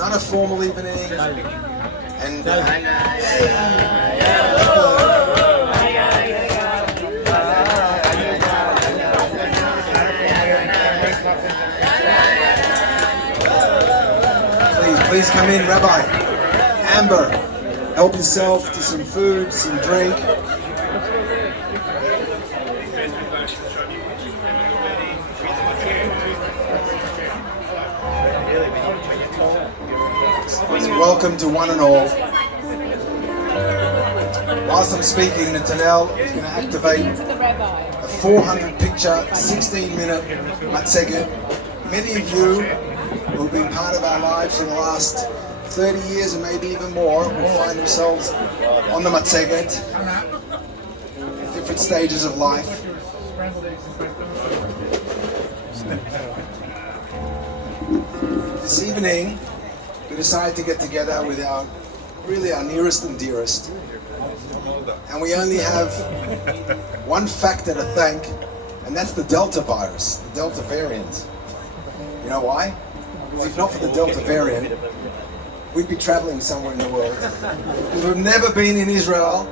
not a formal evening. And please come in, Rabbi. Amber, help yourself to some food, some drink. Welcome to one and all. Whilst I'm speaking, Netanel is going to activate a 400 picture, 16-minute matzeget. Many of you who have been part of our lives for the last 30 years and maybe even more will find themselves on the matzeget at different stages of life. This evening, we decided to get together with our nearest and dearest. And we only have one factor to thank, and that's the Delta virus, the Delta variant. You know why? Because if not for the Delta variant, we'd be traveling somewhere in the world. Because we've never been in Israel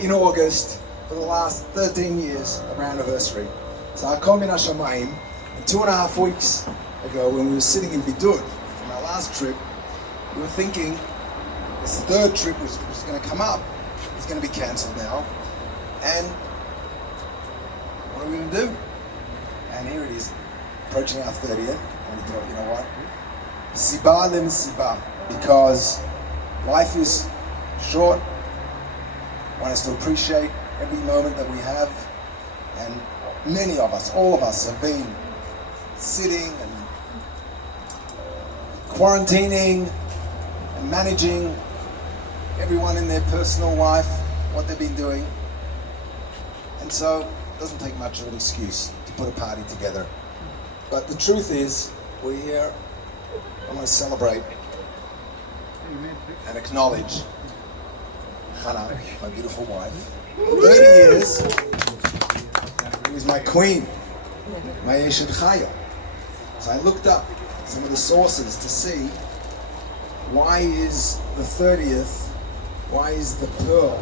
in August for the last 13 years of our anniversary. So I called Min HaShamayim, and 2.5 weeks ago when we were sitting in Bidud from our last trip, we were thinking this third trip was going to come up. It's going to be cancelled now. And what are we going to do? And here it is, approaching our 30th. And we thought, you know what? Siba lim siba. Because life is short. I want us to appreciate every moment that we have. And many of us, all of us, have been sitting and quarantining and managing everyone in their personal life, what they've been doing. And so it doesn't take much of an excuse to put a party together. But the truth is, we're here, I want to celebrate and acknowledge Hannah, my beautiful wife. For 30 years, she was my queen, my Eshet Chaya. So I looked up some of the sources to see why is the 30th, why is the pearl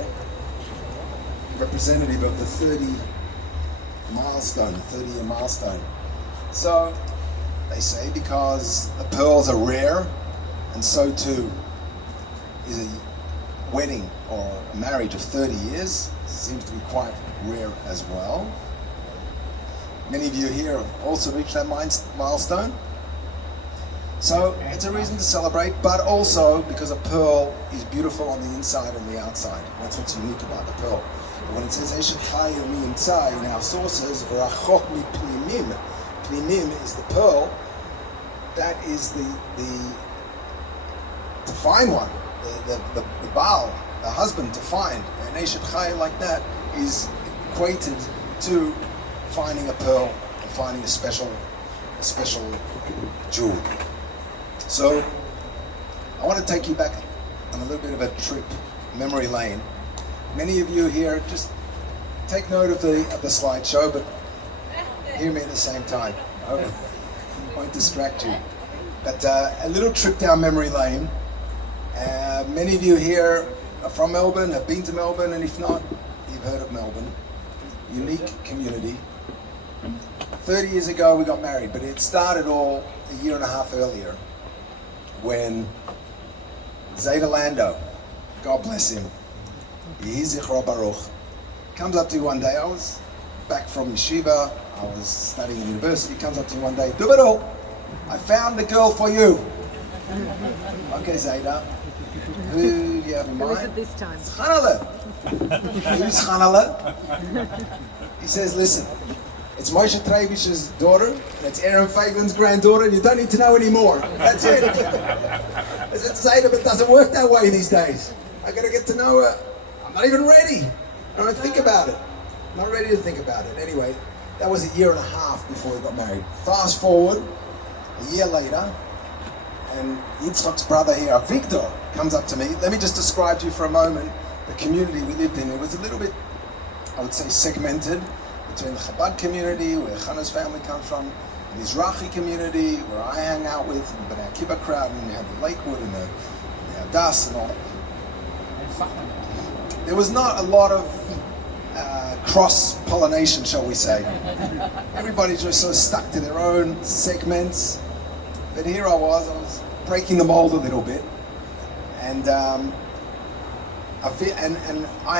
representative of the 30 milestone, the 30-year milestone. So they say because the pearls are rare, and so too is a wedding or a marriage of 30 years. Seems to be quite rare as well. Many of you here have also reached that milestone. So it's a reason to celebrate, but also because a pearl is beautiful on the inside and the outside. That's what's unique about the pearl. But when it says Eshet Chaya mi'imtzai in our sources, v'rachok mi'pnimim, pnimim is the pearl. That is the to find one, the Baal, the husband to find. An Eshet Chaya like that is equated to finding a pearl and finding a special jewel. So I want to take you back on a little bit of a trip, memory lane. Many of you here, just take note of the slideshow, but hear me at the same time. I won't distract you. But a little trip down memory lane. Many of you here are from Melbourne, have been to Melbourne, and if not, you've heard of Melbourne. Unique community. 30 years ago we got married, but it started all a year and a half earlier when Zayda Lando, God bless him, Yehi Zichro Baruch, comes up to you one day. I was back from yeshiva, I was studying at university, comes up to you one day, Dubado, I found the girl for you. Okay, Zayda, who do you have in mind? Who is it this time? It's Chanale. Who's Chanale? He says, listen, it's Moshe Treibish's daughter, and it's Aaron Faglin's granddaughter, and you don't need to know anymore. That's it. I said, Zayda, but it doesn't work that way these days. I gotta get to know her. I'm not even ready. I don't think about it. I'm not ready to think about it. Anyway, that was a year and a half before we got married. Fast forward, a year later, and Yitzchak's brother here, Victor, comes up to me. Let me just describe to you for a moment the community we lived in. It was a little bit, I would say, segmented between the Chabad community, where Hannah's family comes from, Mizrahi community where I hang out with, and the Bnei Akiva crowd, and you had the Lakewood and the Hadass and all. There was not a lot of cross-pollination, shall we say. Everybody just sort of stuck to their own segments. But here I was breaking the mold a little bit. And I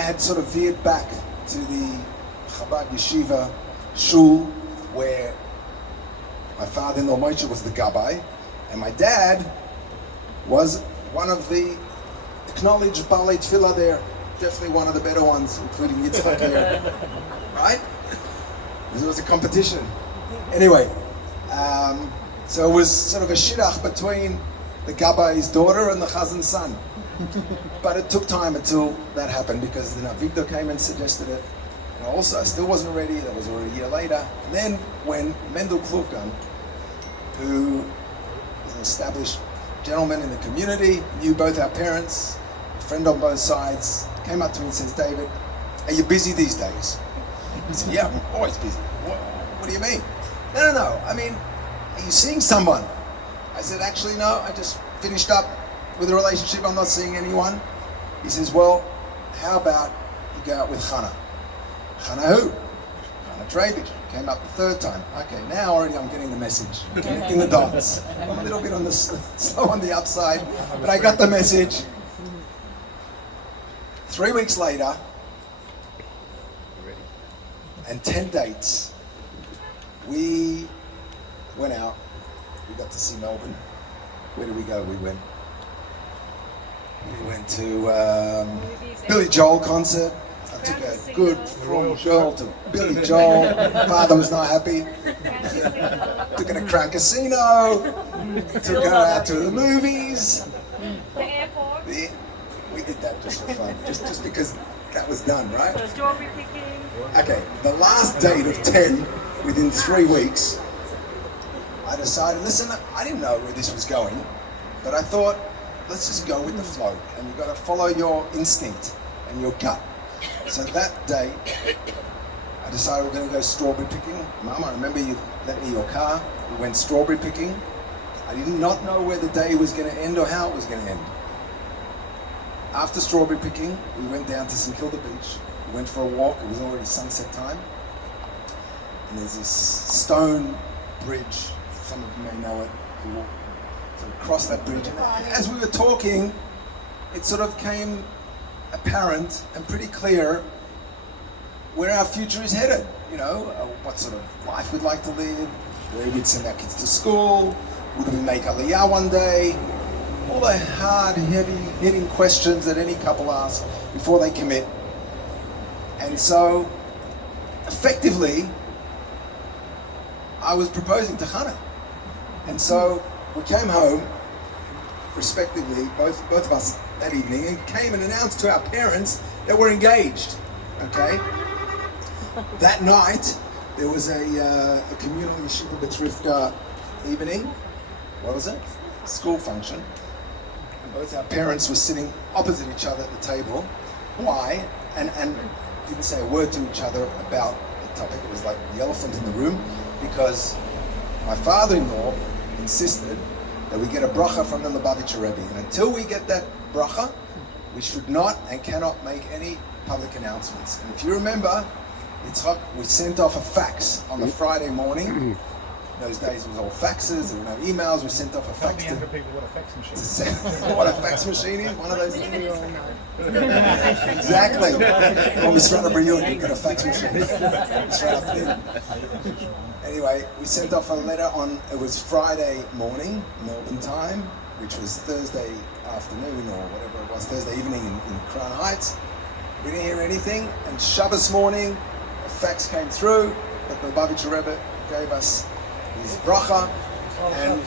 had sort of veered back to the Chabad Yeshiva Shul, where my father-in-law Moshe was the Gabbai, and my dad was one of the acknowledged Balei Tefillah there. Definitely one of the better ones, including Yitzhak here, right? It was a competition. Anyway, so it was sort of a shidduch between the Gabbai's daughter and the Chazan's son. But it took time until that happened because then Avigdor came and suggested it. And also, I still wasn't ready. That was already a year later. And then when Mendel Klufgan, who is an established gentleman in the community, knew both our parents, a friend on both sides, came up to me and says, David, are you busy these days? I said, yeah, I'm always busy. What do you mean? No. I mean, are you seeing someone? I said, actually, no, I just finished up with a relationship. I'm not seeing anyone. He says, well, how about you go out with Chana? Chana who? Chana Trebich. Came up the third time. Okay, now already I'm getting the message. I'm connecting the dots. I'm a little bit on the slow on the upside, but I got the message. 3 weeks later, and 10 dates, we went out. We got to see Melbourne. Where did we go? We went to Billy Joel concert. I took a good from girl to Billy Joel. Father was not happy. Took her to Crown Casino. Took her out to the movies. The airport. We did that just for fun, just because that was done, right? Strawberry picking. Okay, the last date of 10, within 3 weeks, I decided, listen, I didn't know where this was going, but I thought, let's just go with the flow, and you've got to follow your instinct and your gut. So that day, I decided we're going to go strawberry picking. Mum, I remember you lent me your car. We went strawberry picking. I did not know where the day was going to end or how it was going to end. After strawberry picking, we went down to St Kilda Beach. We went for a walk. It was already sunset time. And there's this stone bridge. Some of you may know it. So we crossed that bridge. And as we were talking, it sort of came apparent and pretty clear where our future is headed. You know, what sort of life we'd like to live, where we'd send our kids to school, would we make Aliyah one day? All the hard, heavy-hitting questions that any couple ask before they commit. And so, effectively, I was proposing to Chana. And so, we came home, respectively, both of us that evening, and came and announced to our parents that we're engaged, okay? That night, there was a communal Yeshiva B'Trivka evening. What was it? School function. Both our parents were sitting opposite each other at the table. Why? And didn't say a word to each other about the topic. It was like the elephant in the room, because my father-in-law insisted that we get a bracha from the Lubavitcher Rebbe. And until we get that bracha, we should not and cannot make any public announcements. And if you remember, Yitzhak, we sent off a fax on the Friday morning. Those days it was all faxes, there were no emails. We sent off a fax to people what a fax machine is. What a fax machine is, one of those things. Exactly. Well, Mr. Briyun, you've got a fax machine. Straight up there. Anyway, we sent off a letter on, it was Friday morning, Melbourne time, which was Thursday afternoon or whatever it was, Thursday evening in Crown Heights. We didn't hear anything, and Shabbos morning, a fax came through that the Lubavitcher Rebbe gave us his bracha, and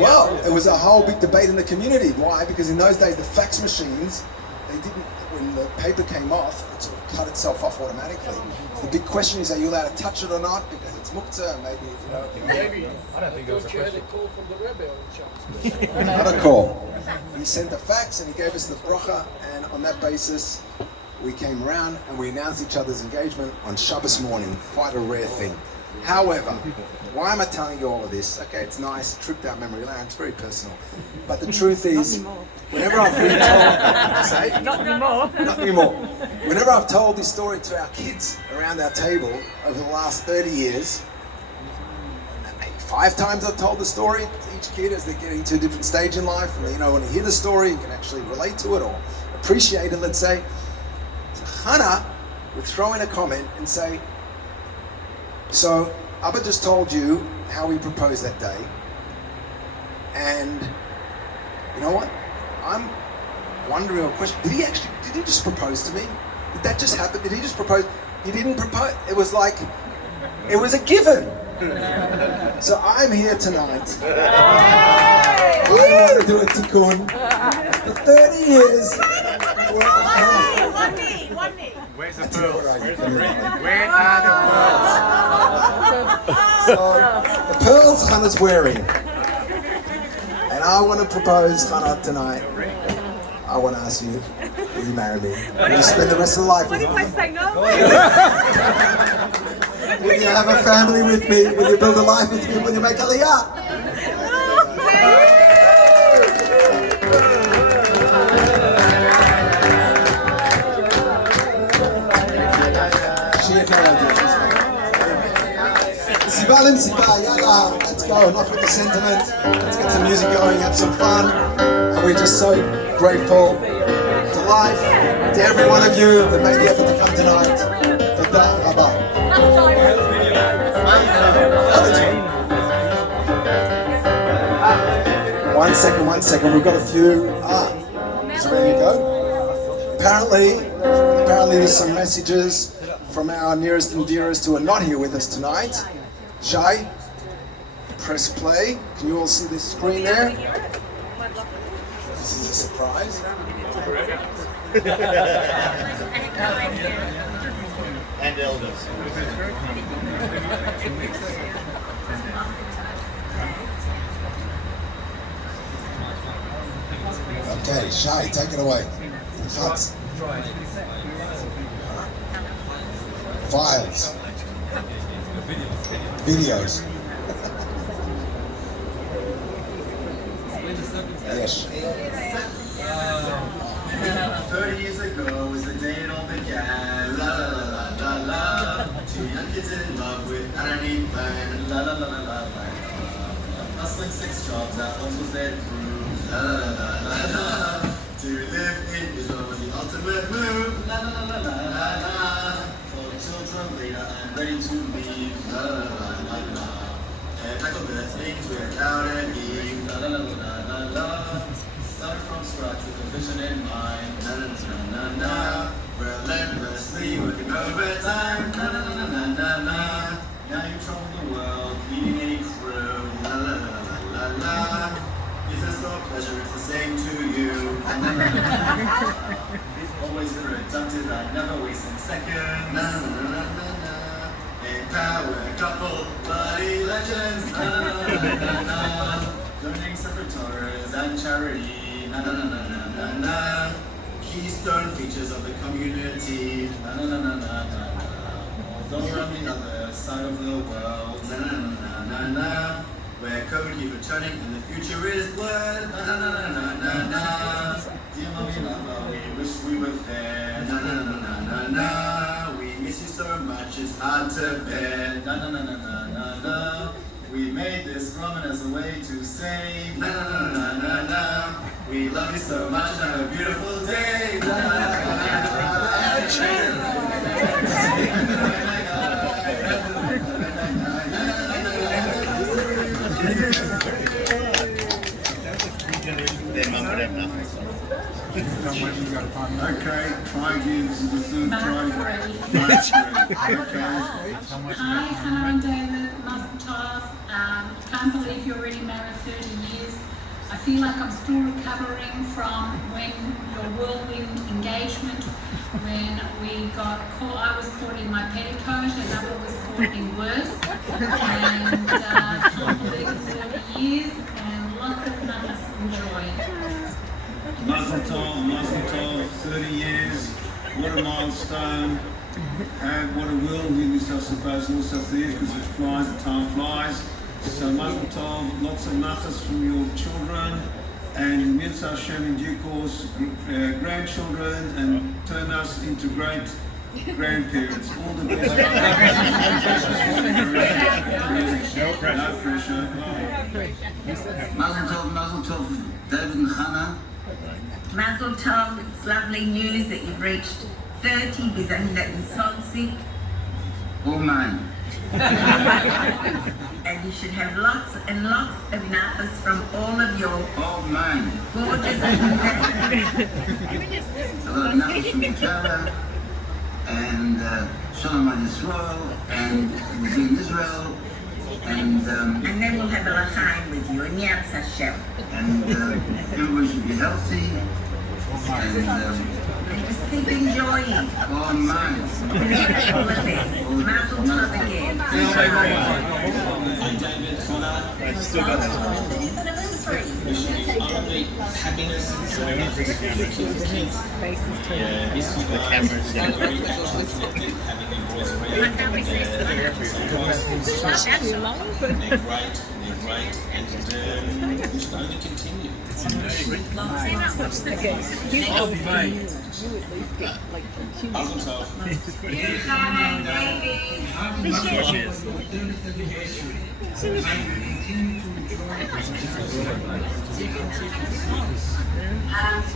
well, it was a whole big debate in the community. Why? Because in those days the fax machines, they didn't, when the paper came off, it sort of cut itself off automatically. So the big question is, are you allowed to touch it or not? Because it's muktzah, and maybe, you know. Maybe. I don't think it was a You had a question. call from the Rebbe on the chance. Not a call. He sent a fax and he gave us the bracha, and on that basis, we came around and we announced each other's engagement on Shabbos morning. Quite a rare thing. However, why am I telling you all of this? Okay, it's nice, trip down memory lane, it's very personal. But the truth is, whenever I've retold, say, Not anymore. not anymore. Whenever I've told this story to our kids around our table over the last 30 years, and maybe 5 times I've told the story to each kid as they're getting to a different stage in life, and when you hear the story, you can actually relate to it or appreciate it, let's say. So Hannah would throw in a comment and say, so Abba just told you how he proposed that day, and you know what? I'm wondering a question. Did he just propose to me? Did that just happen? Did he just propose? He didn't propose. It was like, it was a given. So I'm here tonight. I want to do a tikkun. For 30 years. One knee. Where's the pearls? Where's the ring? Where are the pearls? So the pearls Hannah's wearing. And I want to propose, Hannah, tonight. I want to ask you, will you marry me? Will you spend the rest of the life What with if me? I say no? Will you have a family with me? Will you build a life with me? Will you make aliyah? She had no idea. Sibalim Siba, yalla, let's go. Enough with the sentiment. Let's get some music going, have some fun. And we're just so grateful to life, to every one of you that made the effort to come tonight. Toda Rabba. One second. We've got a few. Is it ready to go? Apparently there's some messages from our nearest and dearest who are not here with us tonight. Shai, press play. Can you all see this screen there? This is a surprise. And elders. Okay, Shai, take it away. Cuts. Files. Videos. Yes. 30 years ago was the day it all began. La la la la la la. 2 young kids in love with underneath plan. La la la la la la. Hustling 6 jobs, that one was their crew. La la la la la la. To live in Israel was the ultimate move. La la la la la la. 4 children later, I'm ready to leave. La la la la la la. And tackle the things without any. La la la la la la. Started from scratch with a vision in mind. Na na na na na. Relentlessly working overtime. Na na na na na na. Now you travel the world, leading a crew. La la la la la la. Is this a pleasure? It's the same to you. Na na na na na. Always productive, I never wasting seconds. Na na na na na na. Empower couple, body legends. Na na na na na na. Learning secretaries and charity. Na na na na na na na. Keystone features of the community. Na na na na na na na. Although we're on the other side of the world. Na na na na na na. Where code keeps returning and the future is blurred. Na na na na na na na. Dear mommy, Lama, we wish we were there. Na na na na na na. We miss you so much, it's hard to bear. Na na na na na na na. We made this ramen as a way to say na na na na na na. We love you so much, have a beautiful day. Na na na na Their mum would have nothing. Okay, try again. This is the third try. Okay. Hi, Hannah and David, Mazel Tov. Can't believe you're already married 30 years. I feel like I'm still recovering from when your whirlwind engagement, when we got caught, I was caught in my petticoat and Abba was caught in worse. And can't believe it's 30 years and lots of nice enjoy. Mazel Tov, 30 years. What a milestone. And what a whirlwind is, I suppose, also there because it flies, the time flies. So Mazel Tov, lots of nachas from your children, and Mirza Hashem in due course, grandchildren, and turn us into great grandparents. All the best. No pressure. Mazel Tov, David and Hannah. Mazel Tov, it's lovely news that you've reached 30, wir sind in 20. All mine. And you should have lots and lots of nachas from all of your All mine. gorgeous I got nachas from Takara, and Shalom Al Yisrael, and we'll be in Israel, and then we'll have a l'chaim with you, and Yatz Hashem. everybody should be healthy, and And just keep enjoying all mine. all of this. Mazel Tov again. Still got that. Happiness. The camera's down. They're great, and we should only continue. Mazel Tov.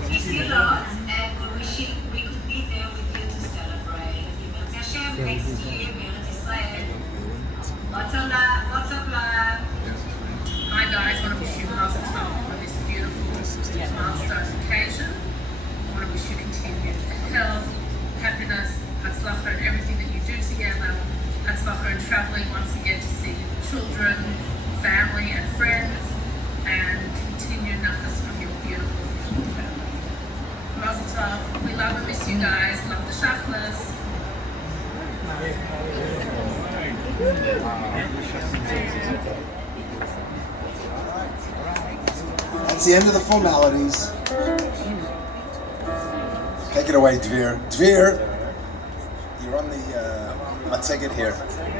We see a lot, and we wish we could be there with you to celebrate. Yirtzeh Hashem next year, Eretz Israel. Lots of love, lots of love. Hi guys, I want to wish you Mazel Tov on this beautiful milestone occasion. I want to wish you continued health, happiness, hatzlacha, and everything that you do together. Hatzlacha and traveling once again to see children, family, and friends, and continue nachas from your beautiful family. Mazel Tov. We love and miss you guys. Love the shachlas. That's the end of the formalities. Take it away, Dvir. Dvir, you're on the Matzeget here.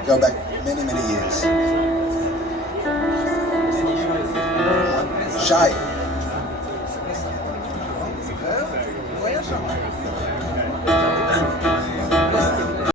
Go back many, many years. Shai.